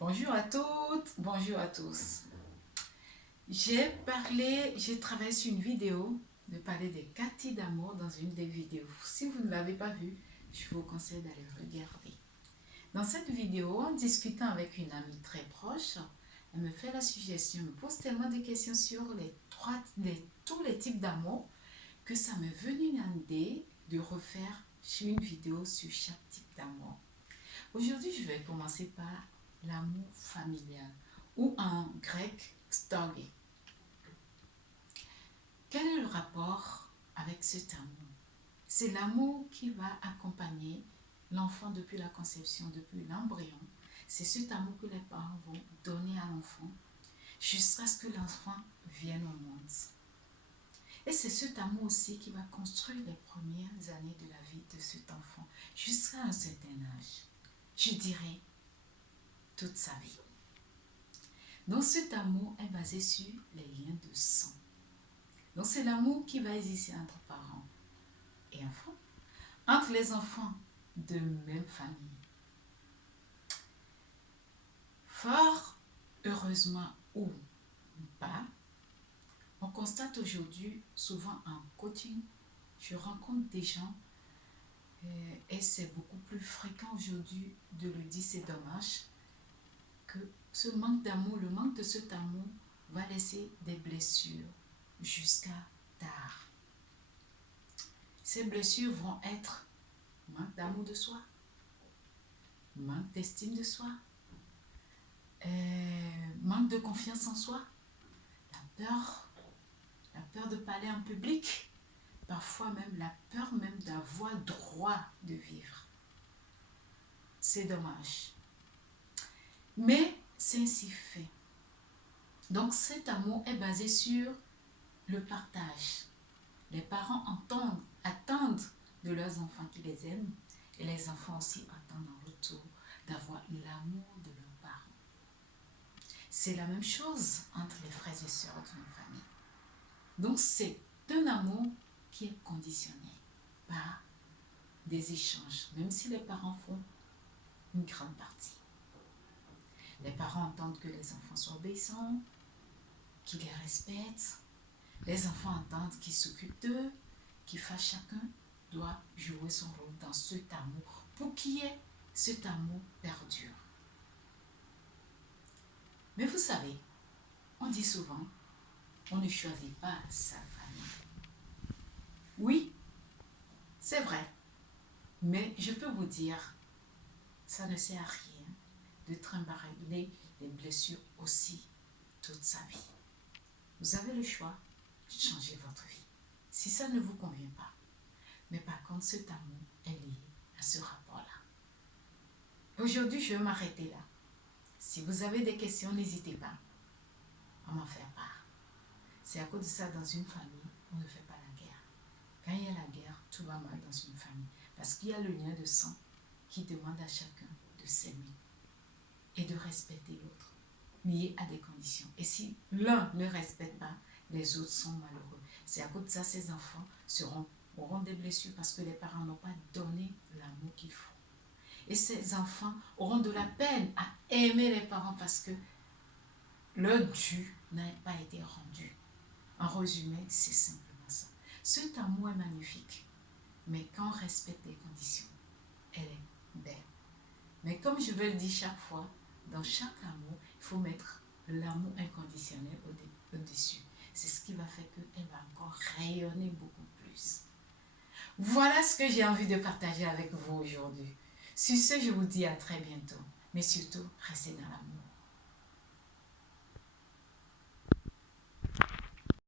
Bonjour à toutes, bonjour à tous. J'ai travaillé sur une vidéo de parler des 4 types d'amour dans une des vidéos. Si vous ne l'avez pas vue, je vous conseille d'aller regarder. Dans cette vidéo, en discutant avec une amie très proche, elle me fait la suggestion, me pose tellement de questions sur tous les types d'amour que ça m'est venu une idée de refaire une vidéo sur chaque type d'amour. Aujourd'hui, je vais commencer par l'amour familial ou en grec storge. Quel est le rapport avec cet amour? C'est l'amour qui va accompagner l'enfant depuis la conception, depuis l'embryon. C'est cet amour que les parents vont donner à l'enfant jusqu'à ce que l'enfant vienne au monde. Et c'est cet amour aussi qui va construire les premières années de la vie de cet enfant jusqu'à un certain âge. Je dirais toute sa vie. Donc cet amour est basé sur les liens de sang. Donc c'est l'amour qui va exister entre parents et enfants, entre les enfants de même famille. Fort heureusement ou pas, on constate aujourd'hui, souvent en coaching, je rencontre des gens et c'est beaucoup plus fréquent aujourd'hui de le dire, c'est dommage, que ce manque d'amour, le manque de cet amour va laisser des blessures jusqu'à tard. Ces blessures vont être manque d'amour de soi, manque d'estime de soi, manque de confiance en soi, la peur de parler en public, parfois même la peur même d'avoir droit de vivre. C'est dommage. Mais c'est ainsi fait. Donc cet amour est basé sur le partage. Les parents attendent de leurs enfants qui les aiment et les enfants aussi attendent en retour d'avoir l'amour de leurs parents. C'est la même chose entre les frères et sœurs d'une famille. Donc c'est un amour qui est conditionné par des échanges, même si les parents font une grande partie. Les parents entendent que les enfants soient obéissants, qu'ils les respectent. Les enfants entendent qu'ils s'occupent d'eux, chacun doit jouer son rôle dans cet amour pour qu'il y ait cet amour perdure. Mais vous savez, on dit souvent, on ne choisit pas sa famille. Oui, c'est vrai, mais je peux vous dire, ça ne sert à rien de trimballer les blessures aussi toute sa vie. Vous avez le choix de changer votre vie, si ça ne vous convient pas. Mais par contre, cet amour est lié à ce rapport-là. Aujourd'hui, je vais m'arrêter là. Si vous avez des questions, n'hésitez pas à m'en faire part. C'est à cause de ça, dans une famille, on ne fait pas la guerre. Quand il y a la guerre, tout va mal dans une famille. Parce qu'il y a le lien de sang qui demande à chacun de s'aimer et de respecter l'autre, lié à des conditions. Et si l'un ne respecte pas, les autres sont malheureux. C'est à cause de ça, ces enfants auront des blessures parce que les parents n'ont pas donné l'amour qu'il faut. Et ces enfants auront de la peine à aimer les parents parce que leur dû n'a pas été rendu. En résumé, c'est simplement ça. Cet amour est magnifique, mais quand on respecte les conditions, elle est belle. Mais comme je veux le dire chaque fois, dans chaque amour, il faut mettre l'amour inconditionnel au-dessus. C'est ce qui va faire qu'elle va encore rayonner beaucoup plus. Voilà ce que j'ai envie de partager avec vous aujourd'hui. Sur ce, je vous dis à très bientôt. Mais surtout, restez dans l'amour.